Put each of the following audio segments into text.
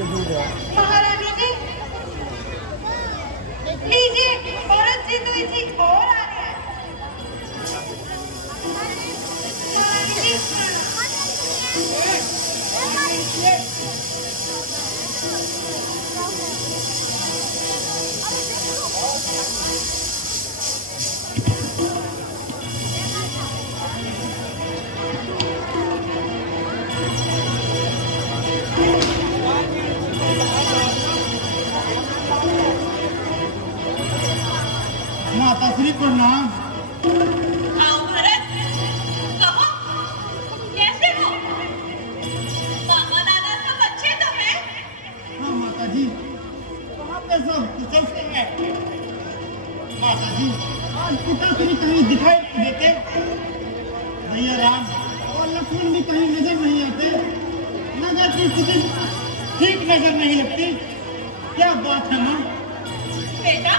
महारानी जी लीजिए, औरत जी तो इसी और आ रहे हैं। महारानी जी माता श्री प्रणाम। आओ भरत, कहो कैसे हो? मामा दादा सब अच्छे तो हैं? हाँ माता जी, वहाँ पे सब कुशल से है। माता जी, आज पिता श्री कहीं दिखाई नहीं देते। भैया राम और लक्ष्मण भी कहीं नजर नहीं आते। नगर की स्थिति ठीक नजर नहीं लगती। क्या बात है माँ? बेटा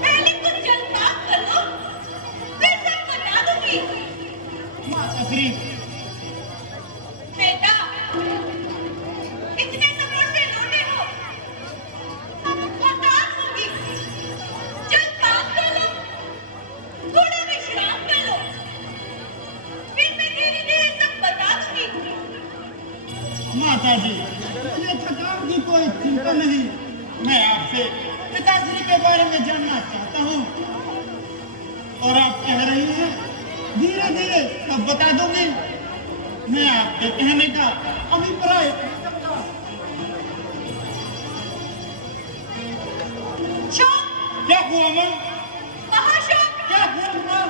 पहले कुछ जलपान कर लो, फिर सब बता दूंगी। माता श्री बेटा इतने सपोर्ट से रोते हो, बर्दाश्त होगी। जलपान कर लो, थोड़ा विश्राम कर लो, फिर मैं धीरे धीरे सब बता दूंगी। माता जी, मुझे थकान की कोई चिंता नहीं। मैं आपसे पिताश्री के बारे में जानना चाहता हूँ और आप कह रही हैं धीरे धीरे सब बता दूंगी। मैं आपके कहने का अभिप्राय क्या हुआ मां? महाशोक, क्या हुआ मां?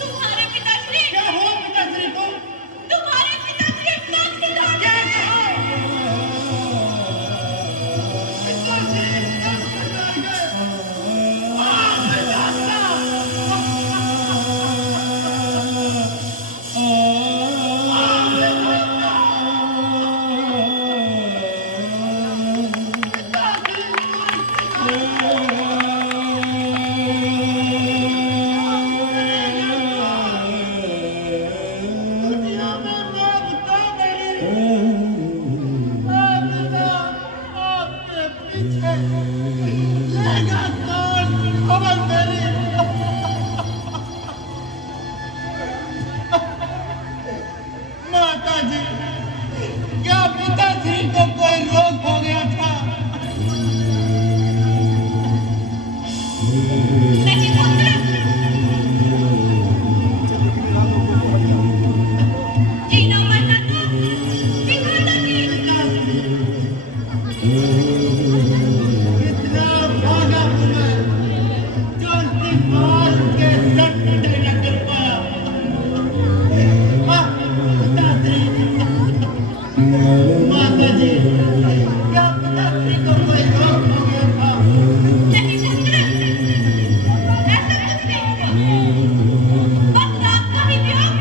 तुम्हारे पिताश्री, क्या हुआ पिताश्री को? तुम्हारे पिताश्री एकदम से दौड़ क्या गए। कहा? माता जी, क्या पिताश्री को कोई रोग हो गया था? नहीं पुत्र, जीना मरना तो विधाता की। कितना भागा मैं जो सिंहासन के सट न कर पाया। माता जी, क्या पिताश्री को कोई रोग हो गया था? नहीं पुत्र, ऐसा कुछ नहीं हुआ। बस आपका ही वियोग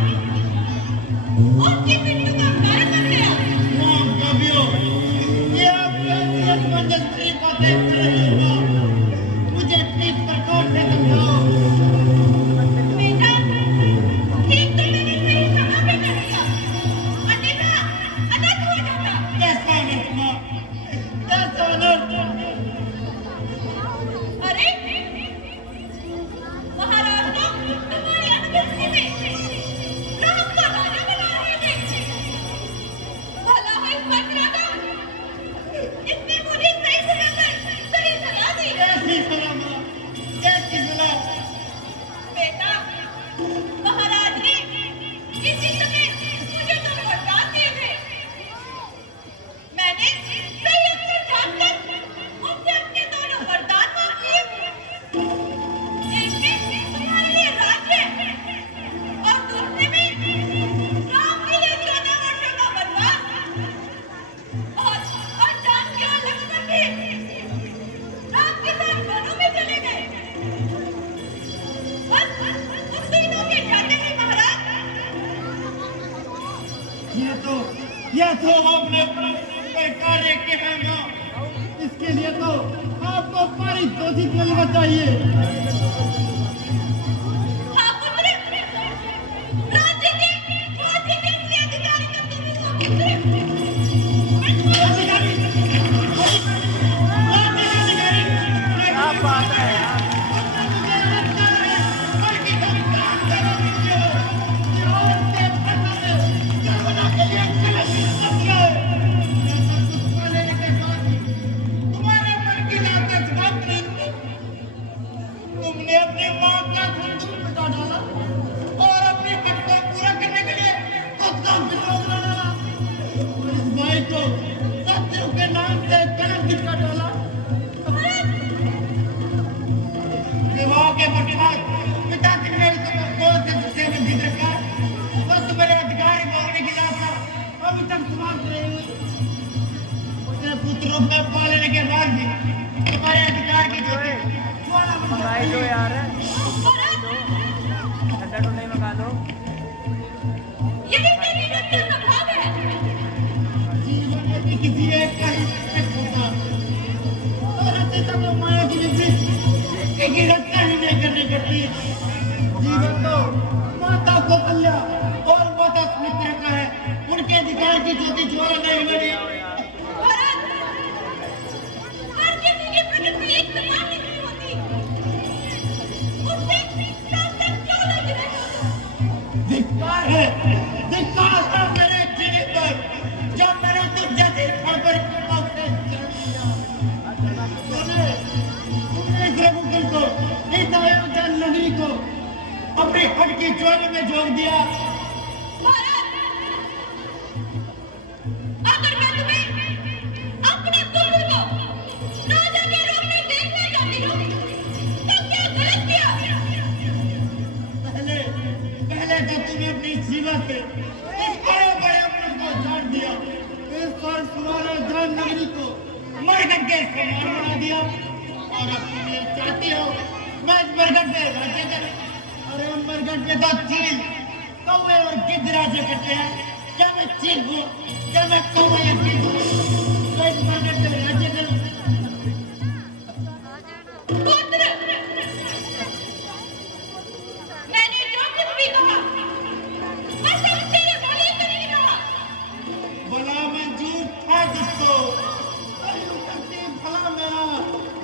उनकी मृत्यु का कारण बन गया। राम कवियो, ये आप कैसी असमंजसभरी बातें कर रही हो? मुझे ठीक प्रकार से समझाओ। बेटा ठीक तो मैंने सही समय पे कर दिया, अन्यथा अनर्थ हो जाता। कैसा अनर्थ मां? कैसा अनर्थ? अरे महाराज तो तुम्हारी अनुपस्थिति में राम का राजा बना रहे थे। भला है पतिराजा, इसने मुझे सही समय पर सही सलाह दी। कैसी सलाह मां? कैसी सलाह? बेटा महाराज ने इसी समय मुझे तो वरदान दिए थे। मैंने सही अवसर जानकर उनसे अपने दोनों वरदान मांग लिए। एक में तुम्हारे लिए राज्य और दूसरे में राम के लिए 14 वर्षों का वनवास। और जानकी और लक्ष्मण भी राम के साथ वनों में चले गए। बस उस तीनों के जाते ही महाराज। ये तो आपने पर कार्य किया मां। इसके लिए तो आपको पारितोषिक मिलना चाहिए। हाँ पुत्र, राज्य के असली अधिकारी तो तुम ही हो पुत्र। को शत्रु के नाम से कलंकित कर डाला। विवाह के पश्चात पिता की मेरी कौन से गुस्से में भीग रखा, बस मेरे अधिकारी बोलने की लाशा अभी तक समाप्त नहीं हुई। उसने पुत्रों में पालने के बाद भी तुम्हारे अधिकार की ज्योति ज्वाला बन भाई लो यार ठंडा तो नहीं मंगा लो। यही तेरी रक्षा का भाग है। जीवन में भी किसी एक का ही respect होगा। और अच्छे सब लोग माया की विपरीत एक ही रक्षा ही नहीं करनी पड़ती। जीवन तो माता कौशल्या और माता सुमित्रा का है, उनके अधिकार की ज्योति ज्वाला नहीं बनी। भरत, हर किसी की प्रकृति एक समान नहीं होती। उससे शासन क्यों लग रहे हो? धिक्कार है मेरे जीने पर, जो मैंने तुम जैसे खबर से जन्म लिया। तुमने इस रघुकुल को, इस अयोध्या नगरी को अपनी हट की चोरी में झोंक दिया। भरत, अगर मैं तुम्हें अपने पुत्र को राजा के रूप में देखना चाहती हूँ, तो क्या गलत किया? पहले तो तुमने अपनी सीमा से इस बड़े मुल्क को झाड़ दिया, इस साल सुनार धन नगरी को मरघट के समान बना दिया, और अब तुम ये चाहती हो मैं इस मरघट में राज्य करूं। अरे मरघट में तो चील, कौवे और गिद्ध राज्य करते हैं। क्या मैं चील हूँ, क्या मैं कौवा या गिद्ध हूँ, तो इस मरघट में राज्य करूं। पुत्र, मैंने जो कुछ भी कहा, मैं सब तेरे भले के लिए कहा। भला मंजूर था तुझको, अरे करती भला मेरा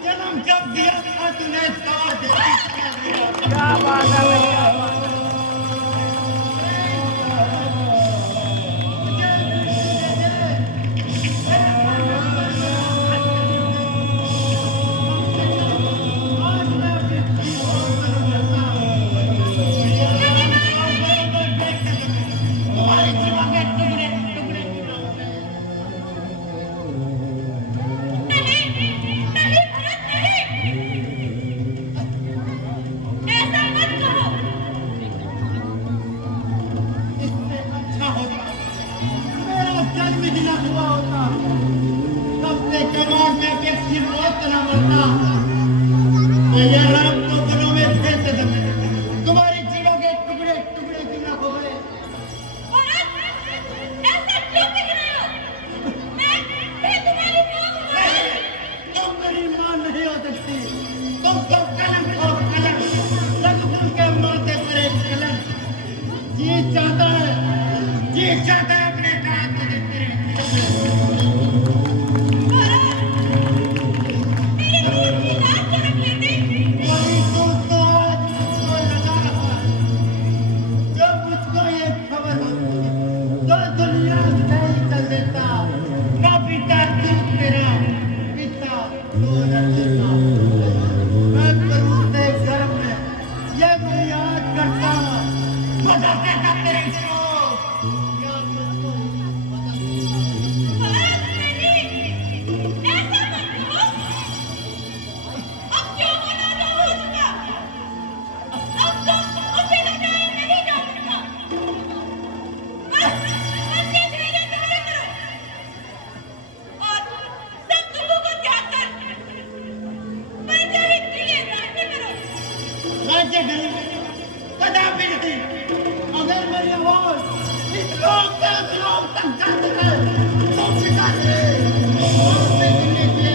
जन्म जब दिया था तूने तार देती क्या मेरा। क्या बात है भैया। तुम्हारे जीवन में टुकड़े टुकड़े नहीं भरत, नहीं। ऐसा मत कहो। इससे अच्छा होता मेरा जन्म ही न हुआ होता, कब से कमाल में व्यक्ति मौत न मरता। ये राम को दिनों में भेज देते, तुम्हारे जीवन के टुकड़े टुकड़े क्यों न हो गए। भरत, ऐसा क्यों कह रहे हो? मैं तुम्हारी माँ हूँ। तुम मेरी मां नहीं हो सकती, तुम तो कलंक हो कलंक, रघुकुल के माथे पर एक कलंक। जी चाहता है अपने कान को देखते रहे। मेरे दूध की लाज तो रख लेते। वही तो आज मुझको लगा रहा है। जब मुझको ये खबर होती तो दुनिया नहीं चल देता। ना पिता दूध मेरा, पिता दूध देता। मैं करूँ से गर्भ में ये मैं याद करता, बदलते था तेरे को। या मुझको भरत, नहीं, ऐसा मत कहो। अब क्यों मना रहा हो चुका? अब तो उसे लौटाया नहीं जा सकता। बस ये धैर्य धारण करो और सब दुखों को त्याग कर पंचायत के लिए राज्य करो। राज्य करूं, कदापि नहीं। अगर मेरी आवाज इस लोक से उस लोक तक जाती है, तो पिताजी आज से दिल्ली के,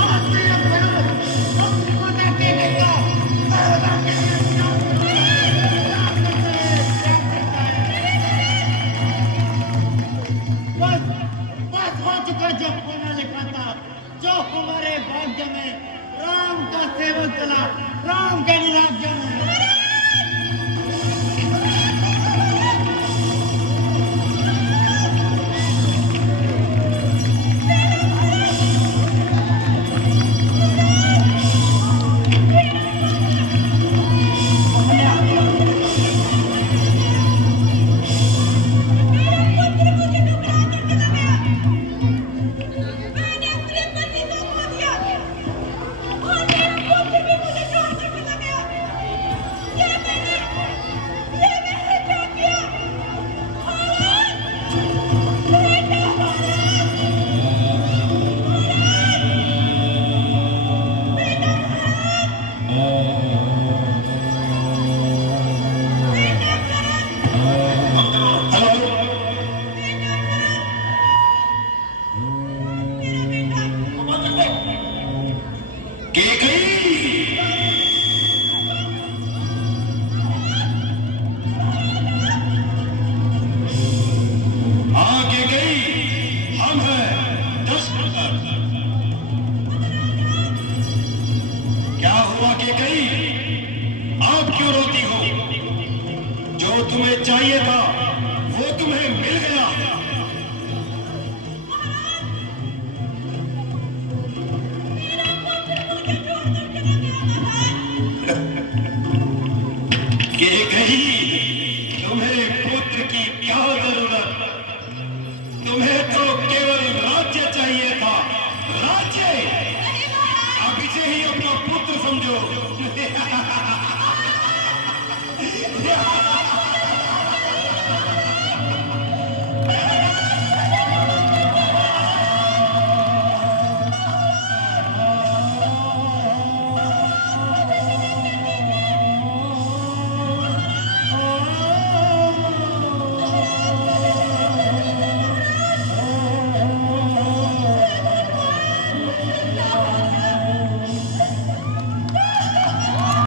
आज से अब करो, अपनी माता के गया, मैं बता के क्या करता है। बस हो चुका जो होना लिखा था, जो हमारे भाग्य में राम का सेवक चला, राम के राज्य में। मेरा पुत्र मुझे घबरा कर चला गया। चाहिए था वो तुम्हें मिल गया। कि कहीं तुम्हें पुत्र की क्या जरूरत, तुम्हें तो केवल राज्य चाहिए था, राज्य। अब इसे ही अपना पुत्र समझो।